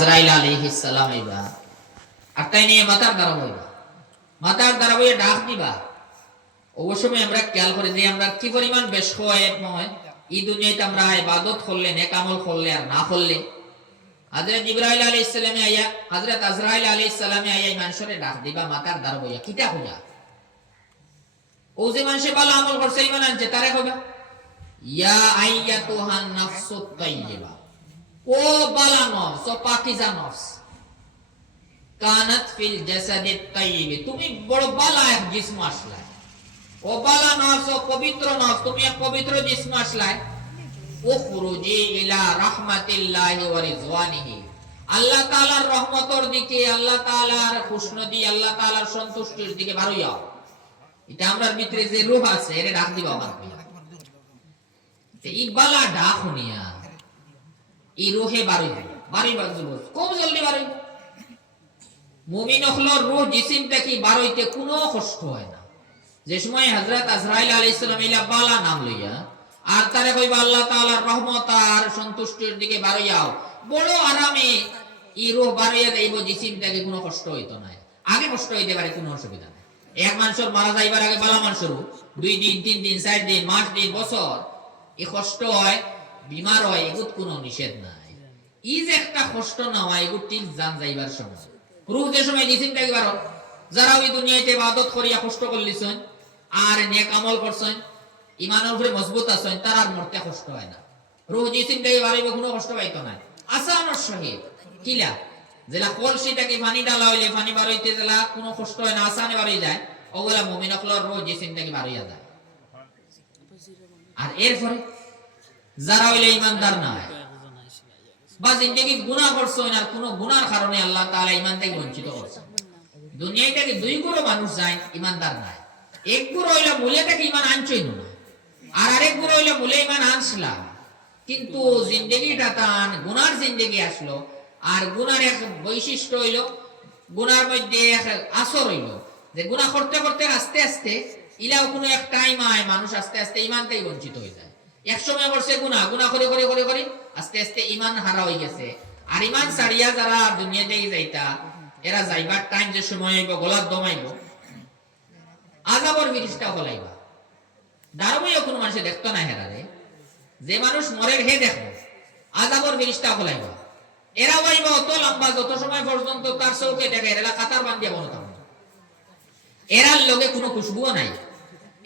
আজরাইল আলাইহিস সালাম আইবা আটাই নিয়ে মাথার দ্বারা বইয়ে ডাক দিবা। অবশ্য আমরা খেয়াল করে যে আমরা কি পরিমাণ বেশ হয় নয় এই দুনিয়াতে আমরা ইবাদত করলে নেক আমল করলে আর না করলে হযরত জিবরাইল আলাইহিস সালামে আইয়া হযরত আজরাইল আলাইহিস সালামে আইয়া মানুষরে ডাক দিবা মাথার দ্বারা বইয়া কিটা হইয়া ও যে মানুষে ভালো আমল করছে ঈমান আনছে তারে কইবা ইয়া আইয়াতুহান নাফসুত তাইয়্যিবা, ও বালা নফস, ও পাকিজা নফস, কানাত ফিল জাসাদিত তাইয়্যিব, তুমি বড় বালা এক জিসম আসলা। ও বালা নফস, ও পবিত্র নফস, তুমি এক পবিত্র জিসম আসলা। উখরুজি ইলা রাহমাতিল্লাহি ওয়া রিজওয়ানিহি, আল্লাহ তাআলার রহমতের দিকে, আল্লাহ তাআলার খুশনদি, আল্লাহ তাআলার সন্তুষ্টির দিকে বার হইয়া। এটা আমরার ভিতরে যে রূহ আছে এরে ডাক দিবা আমার এই বালা ডাক শুনিয়া এই রুহে বাড়ি খুব জলদি বাড়ি। মুমিন হলোর রূহ জিসিম থেকে বাড়ইতে কোনো কষ্ট হয় না। যে সময় হযরত আজরাইল আলাইহিস সালাম ইলা বালা নাম লইয়া আর তারে কইবা আল্লাহ তাআলার রহমত আর সন্তুষ্টির দিকে বাড়িয়াও, বড় আরামে এই রূহ বাড়িয়া যাইব, জিসিম থেকে কোনো কষ্ট হইতো না। আগে কষ্ট হইতে পারে, কোনো অসুবিধা নাই। এক মানুষের মারা যাইবার আগে বালা মানুষের 2 দিন 3 দিন 4 দিন মাস দিন বছর এই কষ্ট হয়, বিমার হয়, এগুত কোনো নিষেধ নাই। ই যে একটা কষ্ট না হয় এগুত ঠিক জান যাইবার সময়, রূহ যে সময় জিসিম থেকে বার, যারা ওই দুনিয়াতে ইবাদত করিয়া কষ্ট করলিছেন আর নেক আমল করছেন, ঈমানের উপরে মজবুত আছেন, তার আর মরতে কষ্ট হয় না। রূহ জিসিম থেকে বাড়িব, কোনো কষ্ট পাইতো না, আসানোর সহিত। কিলা যেলা কলসিটাকে পানি ডালা হইলে পানি বার হইতে জেলা কোনো কষ্ট হয় না, আসানে বার হয়ে যায়, ওগুলা মুমিন হলোর রূহ জিসিম থেকে বার হইয়া যায়। আর এরপরে যারা হইলে ঈমানদার না বা জিন্দেগি গুনাহ করছেন আর কোনো গুনার কারণে আল্লাহ তাআলা ঈমান থেকে বঞ্চিত করছেন, দুনিয়ায় থেকে 2 গুরু মানুষ যায় ঈমানদার নাই। এক গুরু হইলো মূলে থেকে ঈমান আনছই না, আর আরেক গুরু হইলো মূলে ঈমান আনছলা, কিন্তু জিন্দেগিটা তান গুনার জিন্দেগি আসলো। আর গুনার এক বৈশিষ্ট্য হইলো, গুনার মধ্যে এক আসর হইলো যে গুনাহ করতে করতে আস্তে আস্তে ইলাও কোনো এক টাইম আয় মানুষ আস্তে আস্তে ঈমান থেকে বঞ্চিত হয়ে যায়। এক সময় করছে গুনাহ করে করে করে করে আস্তে আস্তে ঈমান হারা হয়ে গেছে। আর ঈমান ছাড়িয়া যারা দুনিয়াতে যাইতা, এরা যাইবার টাইম যে সময় হইব গলার দমাইব, আযাবর ফেরেশতা হলাইবা। দারুইও কোনো মানুষ দেখতো না হেরারে, যে মানুষ মরে হে দেখো আযাবর ফেরেশতা হলাইবা। এরা হইব অত লম্বা যত সময় পর্যন্ত তার চৌকে দেখে, এরা কাতার বান্ধিয়া বনতাম। এরার লগে কোনো খুশবুও নাই,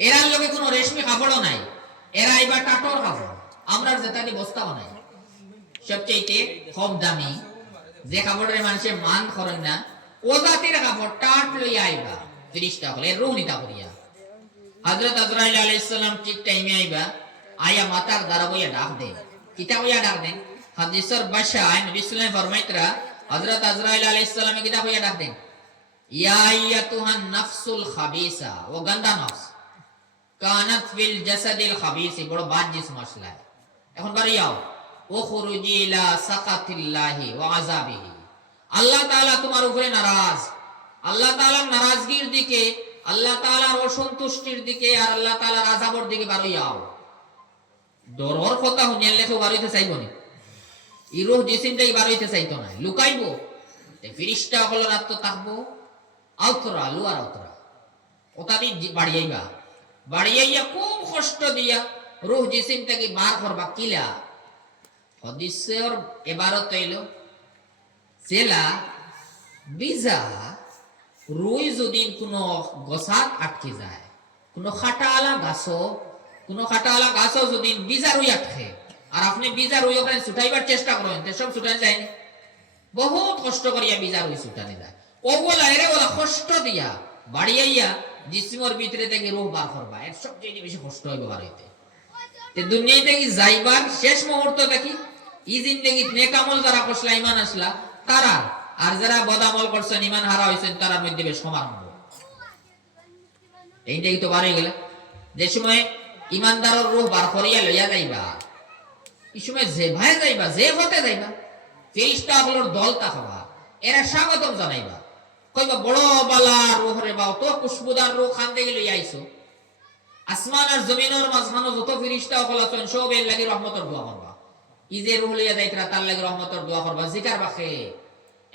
এরার লগে কোনো রেশমি কাপড়ও নাই, এরা এবার টাটর কাপড় আমরা যেটাকে বস্তা বানাই, সবচেয়ে কম দামি যে কাপড়ের মানুষের মান করেন না, ও জাতির কাপড় টাট লইয়া আইবা ফেরেশতা হলে রূহ নিতা করিয়া। হযরত আজরাইল আলাইহিস সালাম ঠিক টাইমে আইবা, আয়া মাথার দ্বারা বইয়া ডাক দেন। কিতা বইয়া ডাক দেন? হাদিসের ভাষায় নবী সাল্লাল্লাহু আলাইহি ওয়াসাল্লাম ফরমাইতরা হযরত আজরাইল আলাইহিস সালাম কিতা বইয়া ডাক দেন, ইয়া আইয়াতুহান নাফসুল খাবিসা, ও গন্দা নফস, কানাত ফিল জাসাদিল খাবিস, বড় বাদ জিসম আসলা। এখন বাড়িয়াও ও খুরুজি ইলা সাকাতিল্লাহি ওয়া আযাবিহি, আল্লাহ তাআলা তোমার উপরে নারাজ, আল্লাহ তাআলার নারাজগির দিকে, আল্লাহ তাআলার অসন্তুষ্টির দিকে আর আল্লাহ তাআলার আযাবের দিকে বাড়িয়াও। ডরর কথা শুনিলে তো বাড়িতে চাইবো না, এই রূহ জিসিমটাই বাড়িতে চাইতো না, লুকাইবো। ফেরেশতা হলো রাত তো থাকবো আউতরা লুয়ার আউতরা ওতাবি বাড়িয়াইবা, বাড়িয়াইয়া খুব কষ্ট দিয়া রূহ জিসিম থেকে বার করবা। কিলা হাদিসের ইবারত হইল জেলা বিজা রুই যদি কোনো গছাত আটকে যায়, কোনো খাটালা গাছও যদি বিজা রুই আটকে, আর আপনি বিজা রুই ওখানে ছুটাইবার চেষ্টা করেন, সব ছুটানো যায়নি, বহুত কষ্ট করিয়া বিজা রুই ছুটানো যায়। ওগুলা এরে ওরা কষ্ট দিয়া বাড়িয়াইয়া জিসিমের ভিতরে থেকে রূহ বার করবা, এর সবচেয়ে বেশি কষ্ট হইব বার হইতে। দুনিয়া থেকে যাইবার শেষ মুহূর্ত দেখি ই জিন্দেগি নেক আমল যারা করছলা ঈমান আসলা তারা, আর যারা বদ আমল করছেন ঈমান হারা হইছেন তারার মধ্যে বেশ সমান হবে। এইটাই তো বার হয়ে গেল। যে সময় ঈমানদারের রূহ বার করিয়া লইয়া যাইবা, এই সময় যে ভাই যাইবা, যে হতে যাইবা, ফেরেশতা হলোর দল তাকবা, এরা স্বাগতম জানাইবা, কইবা বড় বালা রূহ রে বাও, তো খুশবুদার রূহ খান থেকে লইয়া আইছো। আসমান আর জমিনের মাঝখানে যত ফেরেশতা হল আছেন সব এর লাগি রহমতের দোয়া করবা। ই যে রুহ লইয়া যাইতরা তার লাগি রহমতের দোয়া করবা জিকার বাখে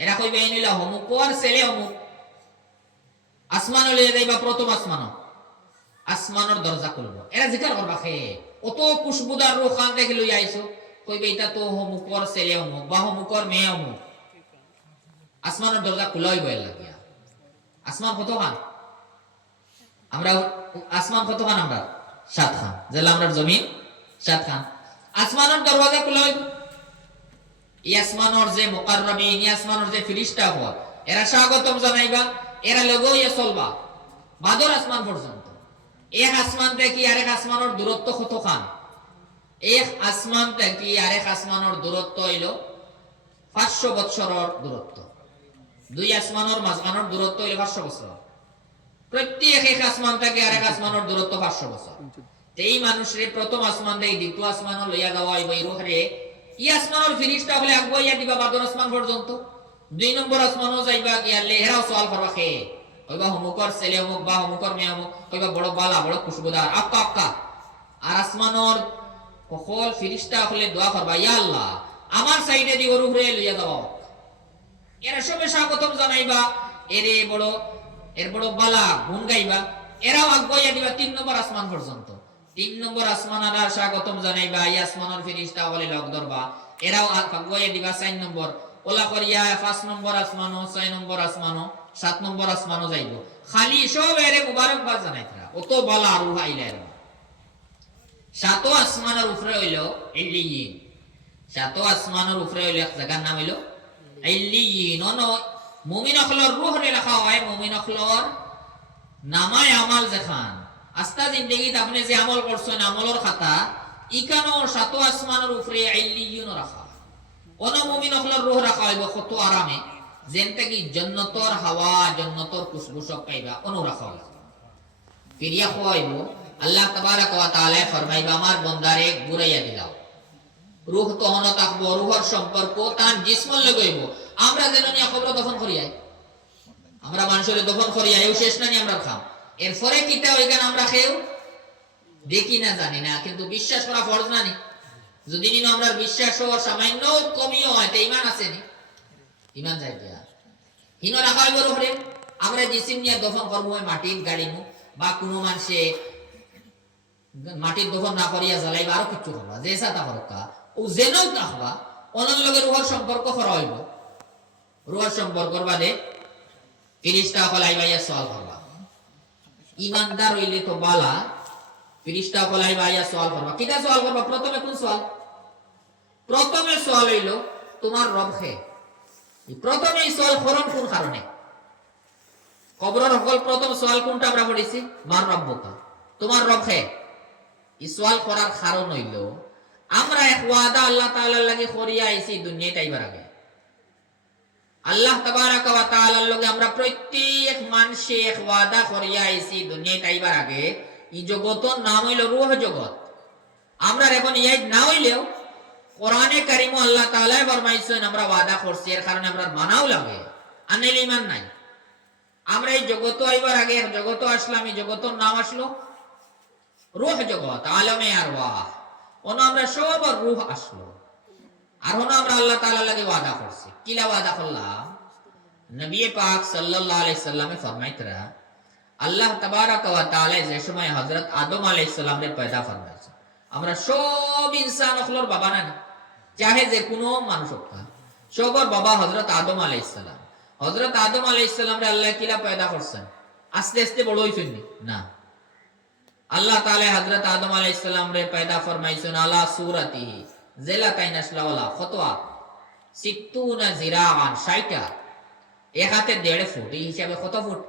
এরা কইবে ইনিলা হমুক কোর ছেলে হমুক আসমান লইয়া যাইবা প্রথম আসমানের দরজা খুলবো এরা জিকার করবা খে অত খুশবুদার রুহ খান থেকে লইয়া আইছো কইবে এটা তো হমুকর ছেলে হমুক বা হমুকর মেয়ে হমুক আসমানের দরজা খোলাই বইল লাগিয়া আসমান কত খান আমরা আসমান কত খান আমরা 7 খান যেলা আমরা জমিন 7 খান আসমানের দরজা খোলাই এই আসমানের যে মুকাররবিন এই আসমানের যে ফেরেশতা হয় এরা স্বাগতম জানাইবা এরা লগো ইয়া চলবা বাদর আসমান পর্যন্ত এক আসমান থেকে আরেক আসমানের দূরত্ব কত খান এক আসমান থেকে আরেক আসমানের দূরত্ব হইল 500 বছরের দূরত্ব দুই আসমানের মাঝখানের দূরত্ব হইল 500 বছর প্রত্যেক এক আসমান থেকে আরেক আসমানের দূরত্ব 500 বছর এই মানুষের প্রথম আসমান থেকে দ্বিতীয় আসমানে লইয়া যাওয়া হইব এই রুহরে ই আসমানের ফেরেশতা হলে আগুয়াইয়া দিবা বাদর আসমান পর্যন্ত দুই নম্বর আসমানও যাইবা গিয়া লেহরাও সওয়াল করবা খে কইবা হমুকর ছেলে হমুক বা হমুকর মেয়ে হমুক কইবা বড় বালা বড় খুশবুদার আক্কা আক্কা আর আসমানর সকল ফেরেশতা হলে দোয়া করবা ইয়া আল্লাহ আমার সাইডে দি রুহরে লইয়া দাও এরা সবে স্বাগতম জানাইবা এর বড় বালা গুণ গাইবা এরাও আগুয়াইয়া দিবা 3 নম্বর আসমান পর্যন্ত 3 নম্বর আসমান আর স্বাগতম জানাইবা এই আসমানের ফেরেশতা হলে লগ ধরবা এরাও আগুয়াইয়া দিবা 4 নম্বর ওলা করিয়া 5 নম্বর আসমানও 6 নম্বর আসমানও 7 নম্বর আসমানও যাইব খালি সব এরে মুবারকবাদ জানাইতরা অত বালা রুহ আইলা এর সাতো আসমানের উপরে হইল ইল্লিয়িন সাতো আসমানের উপরে হইল এক জায়গার নাম হইল ইল্লিয়িন অন মুমিন হলর রূহ রে লেখা হয় মুমিন হলর নামায় আমাল যেখান আস্তা জিন্দেগীত আপনি যে আমল করছেন আমলের খাতা ইকানো সাতো আসমানের উপরে ইল্লিয়িন রাখা অন মুমিন হলর রূহ রাখা হইব কত আরামে যেনতে কি জান্নাতের হাওয়া জান্নাতের খুশবু সব পাইবা অনু রাখা হইব ফিরিয়া হইব আল্লাহ তাবারক ওয়া তাআলা ফরমাইবা আমার বান্দারে ঘুরাইয়া দিলাও রূহ তহন থাকবো রূহর সম্পর্ক তার জিসমল লাগাইব আমরা যেন নিয়া কবর দফন করিয়াই আমরা মানুষের দফন করিয়াইও শেষ না নি আমরা খাম এরপরে কিটা ওইখানে আমরা খেও দেখি না জানি না কিন্তু বিশ্বাস করা ফরজ না নি যদি নিন আমরা বিশ্বাস ও সামান্য কমিও হয় তে ঈমান আছে নি ঈমান যাই দিয়া হিনো রাখা হইব রূহরে আমরা জিসিম নিয়া দফন করব মাটির গাড়িমু বা কোনো মানুষে মাটির দফন না করিয়া জ্বালাইবা আরো কিছু করবা যে সাতা করকা ও জেনও তাহবা অনর লগে রুহর সম্পর্ক করা হইব রুহর সম্পর্কর বাদে ফেরেশতা হলাইবা ইয়া সওয়াল করবা ইমানদার হইলে তো বালা ফেরেশতা হলাইবা ইয়া সওয়াল করবা কিটা সওয়াল করবা প্রথমে কোন সওয়াল প্রথমে সওয়াল হইল তোমার রব কে প্রথমে এই সওয়াল করন কোন কারণে কবরের হল প্রথম সওয়াল কোনটা আমরা পড়েছি মার রব্বুকা তোমার রব কে এই সওয়াল করার কারণ হইল আমরা এক ওয়াদা আল্লাহ তাআলার লাগি করিয়া আইছি দুনিয়াতে আইবার আগে আল্লাহ তাবারক ওয়া তাআলার লগে আমরা প্রত্যেক মানুষে এক ওয়াদা করিয়া আইছি দুনিয়াতে আইবার আগে এই জগতের নাম হইল রূহ জগৎ আমরা এখন ইয়াদ না হইলেও কোরআনে কারিমে আল্লাহ তাআলা ফরমাইছেন আমরা ওয়াদা করছি এর কারণে আমরা মানাও লাগে আনাইলে ঈমান নাই আমরা এই জগতে আইবার আগে জগতে আসলাম এই জগতের নাম আসলো রূহ জগৎ আলমে আরওয়াহ ওনা আমরা সব রূহ আসলো আর ওনা আমরা আল্লাহ তাআলা লাগে ওয়াদা করছি কিলা ওয়াদা করলাম নবী পাক সাল্লাল্লাহু আলাইহি সাল্লামে ফরমাইতরা আল্লাহ তাবারক ওয়া তাআলা যে সময় হযরত আদম আলাইহিস সালামের পয়দা ফরমাইছে আমরা সব ইনসান হলর বাবা না চাহে যে কোনো মানুষ হোক সবার বাবা হযরত আদম আলাইহিস সালাম হযরত আদম আলাইহিস সালামরে আল্লাহ কিলা পয়দা করছেন আস্তে আস্তে বড় হইছেন না আল্লাহ তাআলা হযরত আদম আলাইহিস সালাম রে পয়দা ফরমাইছেন আলা সূরাতিহি জেলা কাইনাসলা ওয়ালা ফতোয়া 60 জিরাআন 60টা এক হাতে 1.5 ফুট এই হিসাবে কত ফুট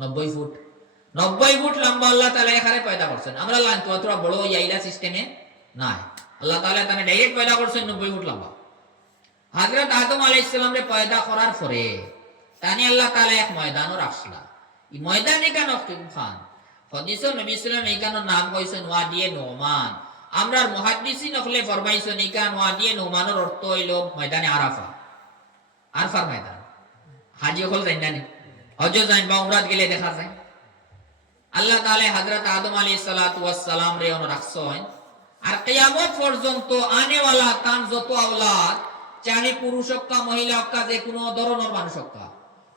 90 ফুট 90 ফুট লম্বা আল্লাহ তাআলা এখানে পয়দা করছেন আমরা লাইন তো অতটা বড় ইয়াইলা সিস্টেমে না আল্লাহ তাআলা তানে ডাইরেক্ট পয়দা করছেন 90 ফুট লম্বা হযরত আদম আলাইহিস সালাম রে পয়দা করার পরে তানি আল্লাহ তাআলা এক ময়দানও রাখলা এই ময়দানে কেন খান হাদিসে নবী সাল্লাল্লাহু আলাইহি ওয়াসাল্লাম নাম কইছেন ওয়াদিয়ে নোমান আমরার মুহাদ্দিসিন হলে ফরমাইছেন ইকান ওয়াদিয়ে নোমানের অর্থ হইল ময়দানে আরাফা আরাফার ময়দান হাজি হল জানেন হজ যাইন বা উমরাত গেলে দেখা যায় আল্লাহ তাআলা হযরত আদম আলাইহিস সালাতু ওয়াস সালাম রে ওন রাখছেন আর কিয়ামত পর্যন্ত আনেওয়ালা তান যত আওলাদ, চাহে পুরুষ হোক মহিলা হোক, যে কোনো ধরনের মানুষ হোক,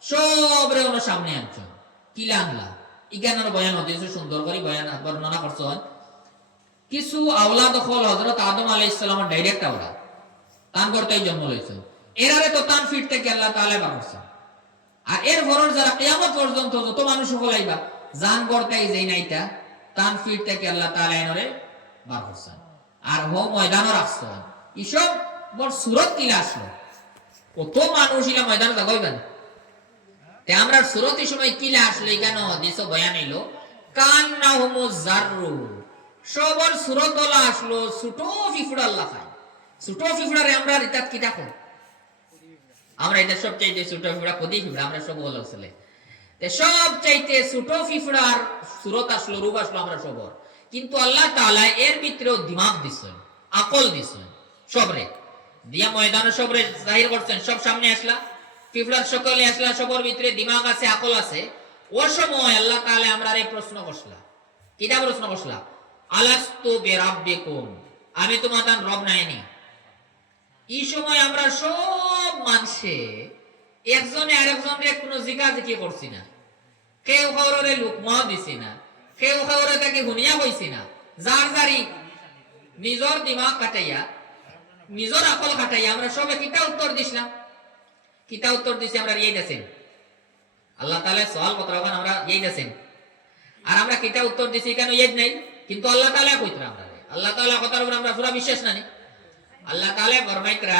সবরে ওর সামনে আনছেন। কিলা আনলা ইজ্ঞানের বয়ান হতে সুন্দর করে বয়ান বর্ণনা করছেন। কিছু আওলাদ হল হযরত আদম আলাইহিস সালামের ডাইরেক্ট আওলাদ, তান করতেই জন্ম লইছে। এরারে তো তান ফিট থেকে আল্লাহ তাআলা বানাইছে। আর এর পরের যারা কিয়ামত পর্যন্ত যত মানুষ হলাইবা জান করতেই যেই নাইটা তান ফিট থেকে আল্লাহ তাআলা এনরে বার করছেন। আর হো ময়দানও রাখছেন। এসব বড় সুরত কিলা আসলো, কত মানুষ ইলা ময়দানে জাগাইবেন। তে আমরা সুরতের সময় কিলা আসলো কেন দিস বয়ান হইলো কান্নাহুমুজ জাররু, সবর সুরত ওলা আসলো ছোট ফিফড়া আল্লাহ খায়। ছোট ফিফড়ারে আমরা রিতাত কি দেখো, আমরা এটা সব চাইতে ছোট ফিফড়া কদি ফিফড়া আমরা সব বলা ছেলে, তে সব চাইতে ছোট ফিফড়ার সুরত আসলো, রূপ আসলো আমরা সবর। কিন্তু আল্লাহ তাআলা এর ভিতরেও দিমাগ দিছেন, আকল দিছেন, সবরে দিয়া ময়দানে সবরে জাহির করছেন। সব সামনে আসলা, ফিফড়ার সকলে আসলা, সবর ভিতরে দিমাগ আছে, আকল আছে। ও সময় আল্লাহ তাআলা আমরারে প্রশ্ন করছলা, কিটা প্রশ্ন করছলা? আলাস্তু বিরাব্বিকুম, আমি তোমাদের রব নাইনি। এই সময় আমরা সব মানুষে একজনে আরেকজনরে কোনো জিজ্ঞাসা করছি না, কেউ কাউরে লুকমাও দিছি না, কেউ কাউরে তাকে হুনিয়া হইছি না। যার যারি নিজর দিমাগ কাটাইয়া, নিজর আকল কাটাইয়া আমরা সবে কিতা উত্তর দিছিলাম, কিতা উত্তর দিছি আমরা এই দেন। আল্লাহ তাআলা সওয়াল কথা আমরা এই দেন, আর আমরা কিতা উত্তর দিছি কেন এই নাই। কিন্তু আল্লাহ তাআলা কইতরা আমরা, আল্লাহ তাআলা কথার উপর আমরা পুরা বিশ্বাস না নি। আল্লাহ তাআলা ফরমাইতরা,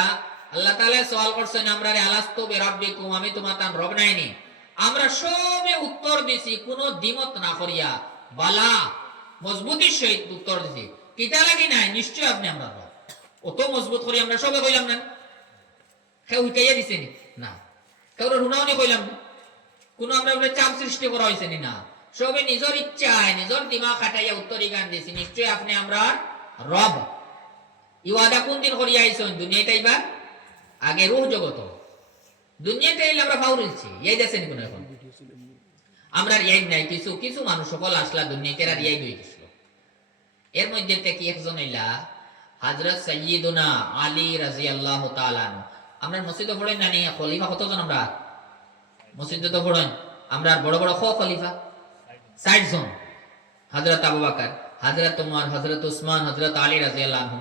আল্লাহ তাআলা সওয়াল করছেন আমরা রে আলাস্তু বিরাব্বিকুম, আমি তোমাদের রব নাইনি। আমরা সবে উত্তর দিছি কোনো দ্বিমত না করিয়া, বালা মজবুতির সহিত উত্তর দিছি। কিতা লাগি নাই, নিশ্চয় আপনি আমরা রব। অত মজবুত করি আমরা সবে কইলাম না, কেউ উঠাইয়া দিছে নি না, কেউ রুনাও নি কইলাম না, কোন আমরা বলে চাপ সৃষ্টি করা হয়েছে নি না, সবে নিজের ইচ্ছায় নিজের দিমাগ খাটাইয়া উত্তরই গান দিছি, নিশ্চয় আপনি আমরা রব। ইওয়াদা কোন দিন করিয়া আইছেন? দুনিয়াতে আইবা আগে রূহ জগত, দুনিয়াতে আইলে আমরা ফাউরিলছি এই দেশে নি কোন এখন আমরা রিয়াই নাই। কিছু কিছু মানুষ সকল আসলা দুনিয়াতে আর রিয়াই হয়ে গেছিল। এর মধ্যে থেকে একজন আইলা হযরত সাইয়্যিদুনা আলী রাদিয়াল্লাহু তাআলা আনহু। আমরা মসজিদে পড়েন না নি খলিফা কতজন? আমরা মসজিদে তো পড়েন আমরা বড় বড় খলিফা 60 জন। হযরত আবু বকর, হযরত ওমর, হযরত উসমান, হযরত আলী রাদিয়াল্লাহু আনহু।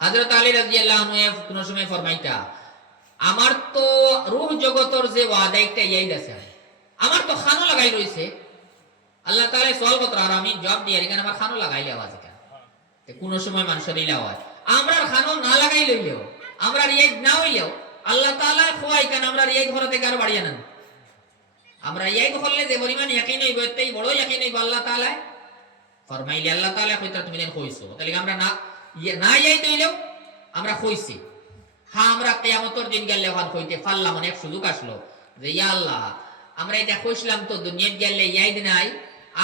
হযরত আলী রাদিয়াল্লাহু আনহু কোন সময় ফরমাইতা, আমার তো রূহ জগতের যে ওয়াদা একটা ইয়াই আছে, আমার তো খানো লাগাই রইছে। আল্লাহ তাআলা সওয়াল করতে আর আমি জবাব দিই, এখানে আমার খানো লাগাইলে আওয়াজ কেন? তে কোন সময় মানুষের ইলা হয় আমরা খানো না লাগাই লইলেও, আমরা রিয়াই না হইলেও আল্লাহ তাআলা খোয়াই কেন আমরা রিয়াই ঘর থেকে আর বাড়িয়ে নেন। আমরা রিয়াই করলে যে পরিমাণ ইয়াকিন হইব, এতেই বড় ইয়াকিন হইব আল্লাহ তাআলা ফরমাইলে। আল্লাহ তাআলা কইতা তুমি দেন কইছো, তাহলে আমরা না না ইয়াই তইলেও আমরা কইছি। হ্যাঁ, আমরা কিয়ামতের দিন গেলে ওখান কইতে পারলাম, অনেক সুযোগ আসলো যে ইয়া আল্লাহ আমরা এটা কইছিলাম তো দুনিয়াত গেলে ইয়াইদ নাই,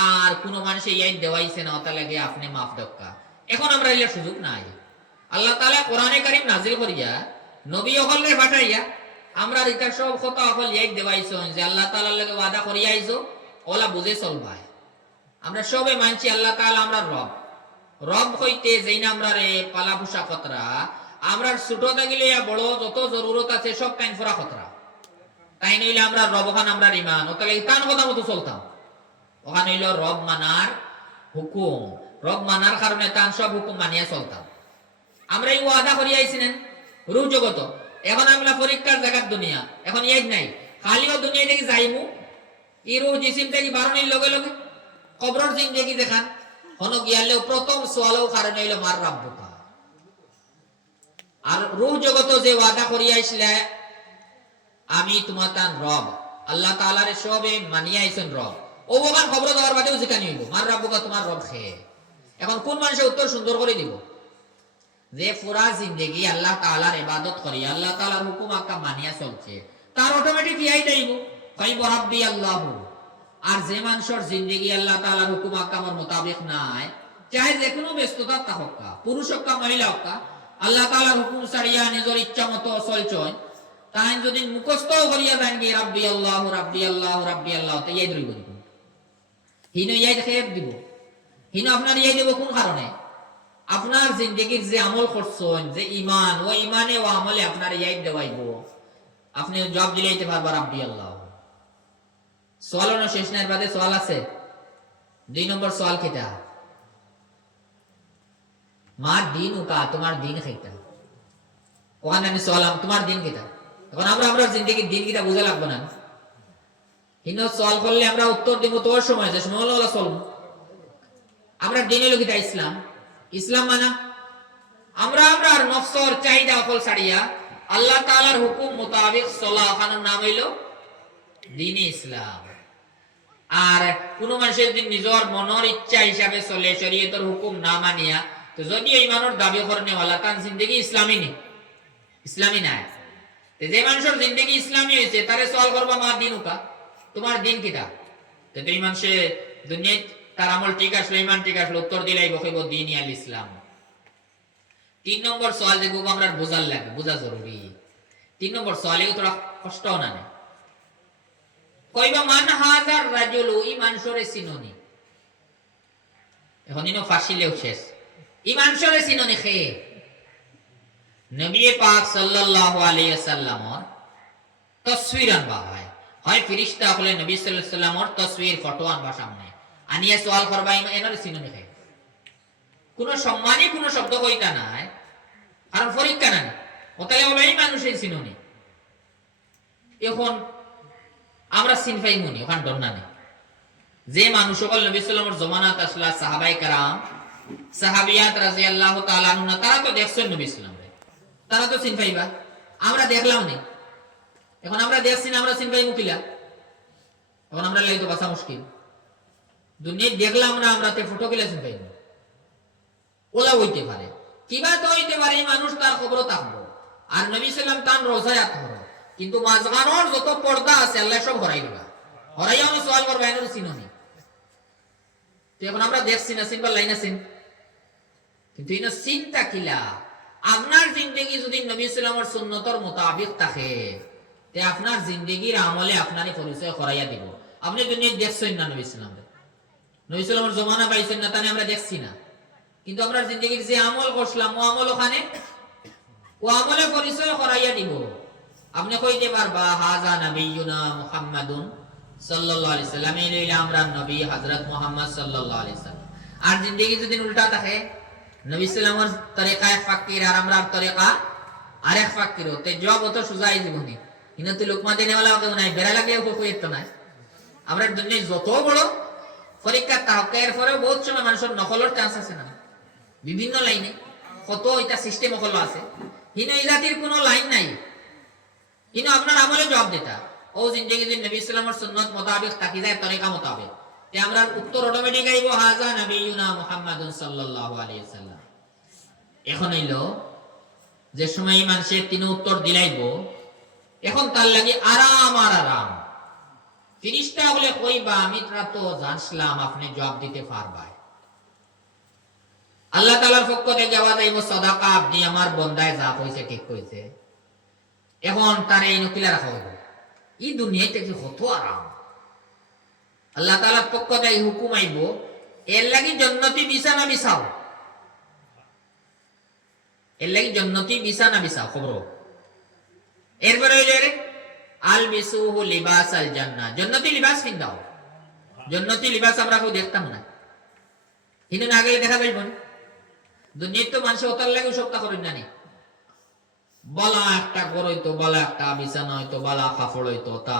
আর কোন মানুষে ইয়াইদ দেওয়াইছে না, ওটা লাগে আপনি মাফ দক্কা। এখন আমরা এর সুযোগ নাই। আল্লাহ তাআলা কোরআনে কারীম নাযিল করিয়া নবী হলরে পাঠাইয়া আমরা এটা সব কথা হল ইয়াইদ দেওয়াইছো যে আল্লাহ তাআলার লগে ওয়াদা করিয়া আইছো, ওলা বুঝে চলবাই। আমরা সবে মানছি আল্লাহ তাআলা আমরা রব। রব হইতে যেই না আমরা রে পালা পোষা খতরা, আমরা ছোট থাকিলে বড় যত জরুরত আছে সব কাইন ফরা খতরা, তাই নইলে আমরা রব খান আমরা ইমান ওতালে ইতান কথা মতো চলতাম। ওখান হইল রব মানার হুকুম, রব মানার কারণে তান সব হুকুম মানিয়া চলতাম। আমরা এই ওয়াদা করিয়া আইছিলেন রূহ জগত, এখন আমরা পরীক্ষার জায়গার দুনিয়া, এখন ইয়াদ নাই, খালিও দুনিয়া থেকে যাইমু ই রূহ জিসিম থেকে বারণের লগে লগে কবরের জিন্দেগি দেখান হন গিয়ালেও প্রথম সোয়ালও কারণ হইল মার রাব্বুকা। আর রূহ জগত যে ওয়াদা করিয়া আইছিলে আমি তোমার তান রব, আল্লাহ তাআলারে সবে মানিয়া আইছেন রব, ও ওখান খবর দেওয়ার বাদেও জিকানি হইব মার রাব্বুকা তোমার রব খেয়ে। এখন কোন মানুষের উত্তর সুন্দর করে দিব? যে পুরা জিন্দেগি আল্লাহ তাআলার ইবাদত করি, আল্লাহ তাআলার হুকুম আকা মানিয়া চলছে, তার অটোমেটিক ইয়াই যাইব কইব রাব্বি আল্লাহ। আর যে মানুষের জিন্দেগি আল্লাহ তাআলার হুকুম আকামের মোতাবেক নাই, চাহে যে কোনো ব্যস্ততা থাকুক, পুরুষ হোক মহিলা হোক, আল্লাহ তাআলার হুকুম ছাড়িয়া নিজের ইচ্ছা মতো চলছেন, তাই যদি মুখস্থ করিয়া যান কি রাব্বি আল্লাহ রাব্বি আল্লাহ রাব্বি আল্লাহ, তো ইয়াই ধরিব দিব, হিনো ইয়াই খেয়ে দিব, হিনো আপনার ইয়াই দেব কোন কারণে? আপনার জিন্দগির যে আমল করছেন, যে ইমান, ও ইমানে ও আমলে আপনার ইয়াদ দেওয়াইব, আপনি জবাব দিলেইতে পারবা রাব্বি আল্লাহ। সোয়াল না শেষ নাই, বাদে সোয়াল আছে। 2 নম্বর সোয়াল কিটা? মা দিন উকা, তোমার দিন খাইতা। ওখানে আমি সোয়াল তোমার দিন কিটা। এখন আমরা জিন্দগির দিন কিটা বুঝা লাগবে না। কিন্তু সোয়াল করলে আমরা উত্তর দিব তোর সময়, যে সময় হলো চলবো। আমরা দিন হলো কিটা? ইসলাম। ইসলাম মানা আমরা নফসর চাহিদা অকল ছাড়িয়া আল্লাহ তাআলার হুকুম মোতাবেক চলা, খানোর নাম হইল দ্বীনে ইসলাম। আর কোন মানুষের যদি নিজের মনের ইচ্ছা হিসাবে চলে, শরীয়তের হুকুম না মানিয়া, তো যদিও ইমানের দাবি করনে ওয়ালা, তার জিন্দগি ইসলামী নেই, ইসলামী নাই। যে মানুষের জিন্দগি ইসলামী হয়েছে তারে সওয়াল করবা মা দিন উকা, তোমার দিন কিটা। তো এই মানুষে দুনিয়ায় তার আমল ঠিক আসলো, ইমান ঠিক আসলো, উত্তর দিলাই বকিব দিন আল ইসলাম। 3 নম্বর সওয়াল যে আমরা বোঝার লাগে, বোঝা জরুরি। 3 নম্বর সওয়ালে তোরা কষ্ট না নেই, কইবা মান হাজার রাজুলু, ই মানুষরে চিননি। এখন ইনো ফাঁসিলেও শেষ। ই মানুষরে চিননি খে? নবী পাক সাল্লাল্লাহু আলাইহি ওয়াসাল্লামর তসবির আনবা হয়, হয় ফেরেশতা হলে নবী সাল্লাল্লাহু আলাইহি ওয়াসাল্লামর তসবির ফটো আনবা সামনে, আনিয়ে সওয়াল করবা এনারে চিননি খে? কোন সম্মানী কোন শব্দ কইতা নাই, কারণ পরীক্ষা নাই, ওতালে বলে এই মানুষই চিননি। এখন আমরা চিন পাই মনি, ওখান ডর না নেই। যে মানুষ সকল নবী সাল্লাল্লাহু আলাইহি ওয়াসাল্লামের জমানাত আসলা, সাহাবায়ে কেরাম, সাহাবিয়াত রাদিয়াল্লাহু তাআলা আনহুনা, তারা তো দেখছেন নবী সাল্লাল্লাহু আলাইহি ওয়াসাল্লাম, তারা তো চিন পাইবা। আমরা দেখলাম না, এখন আমরা দেখছি না, আমরা চিন পাই মুকিলা। এখন আমরা লাগি তো বাঁচা মুশকিল। দুনিয়া দেখলাম না, আমরা তে ফটো কিলা চিন পাই না। ওলা হইতে পারে, কিবা তো হইতে পারে, এই মানুষ তার খবর থাকবো। আর নবী সাল্লাল্লাহু আলাইহি ওয়াসাল্লাম তার রোজায় আত্মর, কিন্তু মাঝখানোর যত পর্দা আছে আল্লাহ সব হরাই দিবা, হরাইয়া আমরা সওয়াল করবা এর চিননি। তো এখন আমরা দেখছি না, চিনবার লাইন আছেন, কিন্তু ইনো চিন্তা কিলা। আপনার জিন্দগি যদি নবী সাল্লাল্লাহু আলাইহি ওয়াসাল্লামের সুন্নতর মোতাবেক থাকে, তে আপনার জিন্দগির আমলে আপনারই পরিচয় করাইয়া দিব। আপনি দুনিয়া দেখছেন না নবী সাল্লাল্লাহু আলাইহি ওয়াসাল্লাম, নবী সাল্লাল্লাহু আলাইহি ওয়াসাল্লামের জমানা পাইছেন না, তানে আমরা দেখছি না, কিন্তু আপনার জিন্দগির যে আমল করছিলাম ও আমল ওখানে, ও আমলে পরিচয় করাইয়া দিব। আপনি কইতে পারবা হাজা নবিয়ুনা মুহাম্মাদুন সাল্লাল্লাহু আলাইহি সাল্লাম, এই লইলা আমরা নবী হযরত মুহাম্মদ সাল্লাল্লাহু আলাইহি সাল্লাম। আর জিন্দগি যদি উল্টা থাকে, নবী সাল্লাল্লাহু আলাইহি তরিকা এক ফাকির আর আমরার তরিকা আরেক ফাকির, তে জব তো সুজাই জীবনী। ইনো তো লোকমা দেনেওয়ালা কেউ নাই, বেড়া লাগলেও কেউ কইতো না। আমরা দুনিয়ায় যত বড় পরীক্ষা তাহকের পরেও বহুত সময় মানুষের নকলের চান্স আছে না, বিভিন্ন লাইনে কত এটা সিস্টেম হলো আছে। হিনো এই জাতির কোনো লাইন নাই, কিন্তু আপনার আমলে জবাব দিতা ও জিন্দগি যে নবী সাল্লাল্লাহু আলাইহি সুন্নাত মোতাবেক তাকি যায়, তরিকা মোতাবেক, তে আমরা উত্তর অটোমেটিক আইব হাজা নবিয়ুনা মুহাম্মাদুন সাল্লাল্লাহু আলাইহি সাল্লাম। এখন হইলো যে সময় মানুষের তিন উত্তর দিলাইব, এখন তার লাগি আরাম আর আরাম। ফেরেশতা বলে কইবা আমি তো জানছিলাম আপনি জবাব দিতে পারবা। আল্লাহ তাআলার পক্ষ থেকে আওয়াজ আইব সাদাকা আপনি আমার বান্দায় যা কইছে ঠিক কইছে। এখন তারে এই নকিলা রাখা হইব, এই দুনিয়াতে কি কত আরাম। আল্লাহ তাআলার পক্ষ থেকে হুকুম আইব এর লাগি জান্নাতি বিছানা বিছাও, এর লাগি জান্নাতি বিছানা বিছাও খবর। এরপরে হইল রে আলবিসুহু লিবাসাল জান্নাহ, জান্নাতি লিবাস পিন্দাও। জান্নাতি লিবাস আমরা কেউ দেখতাম না, হিনে না গেলে দেখা যাইব না। দুনিয়াতে তো মানুষ ওতার লাগে সবটা করেন না, বলা একটা ঘর হইতো, বলা একটা বিছানা হইতো, বলা কাপড় হইতো তা,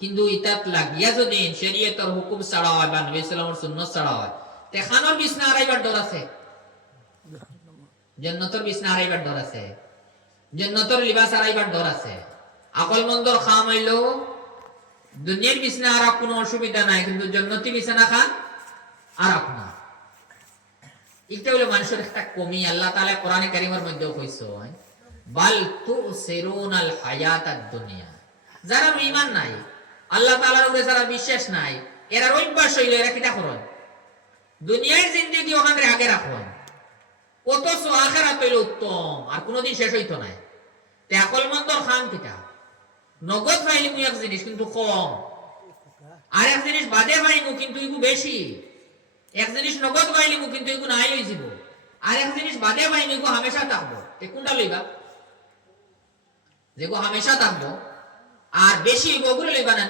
কিন্তু ইতাত লাগিয়া যদি শরীয়তের হুকুম ছাড়া হয় বা নবী সাল্লাল্লাহু আলাইহি সুন্নাত ছাড়া হয়, তে খানোর বিছনা আড়াইবার ডর আছে, জান্নাতের বিছনা আড়াইবার ডর আছে, জান্নাতের লিবাস আড়াইবার ডর আছে। আকল মন্দর খাম হইলো দুনিয়ার বিছনা আর কোনো অসুবিধা নাই, কিন্তু জান্নাতি বিছানা খান আর আপনা। এটা হলো মানুষের একটা কমি। আল্লাহ তাআলা কোরআনে কারীমের মধ্যেও কইছে বাল তুসিরুনাল হায়াতাদ দুনিয়া, যারা ঈমান নাই, আল্লাহ তাআলার উপরে যারা বিশ্বাস নাই, এরা অভ্যাস হইল এরা কিটা করেন দুনিয়ার জিন্দেগি ওখানে আগে রাখেন, অথচ আখিরাত হইল উত্তম, আর কোনোদিন শেষ হইতো না। তে আকলমন্দর খান কিটা নগদ পাইলিমু এক জিনিস কিন্তু কম, আর এক জিনিস বাদে পাইমু কিন্তু এগু বেশি, এক জিনিস নগদ পাইলিমু কিন্তু এগু নাই হয়ে যাব। আর এক জিনিস বাদে পাইনি গো হামেশা থাকবো, কোনটা লইবা? যে গো হামেশা থাকবো আর বেশি বগুলো লইবা না।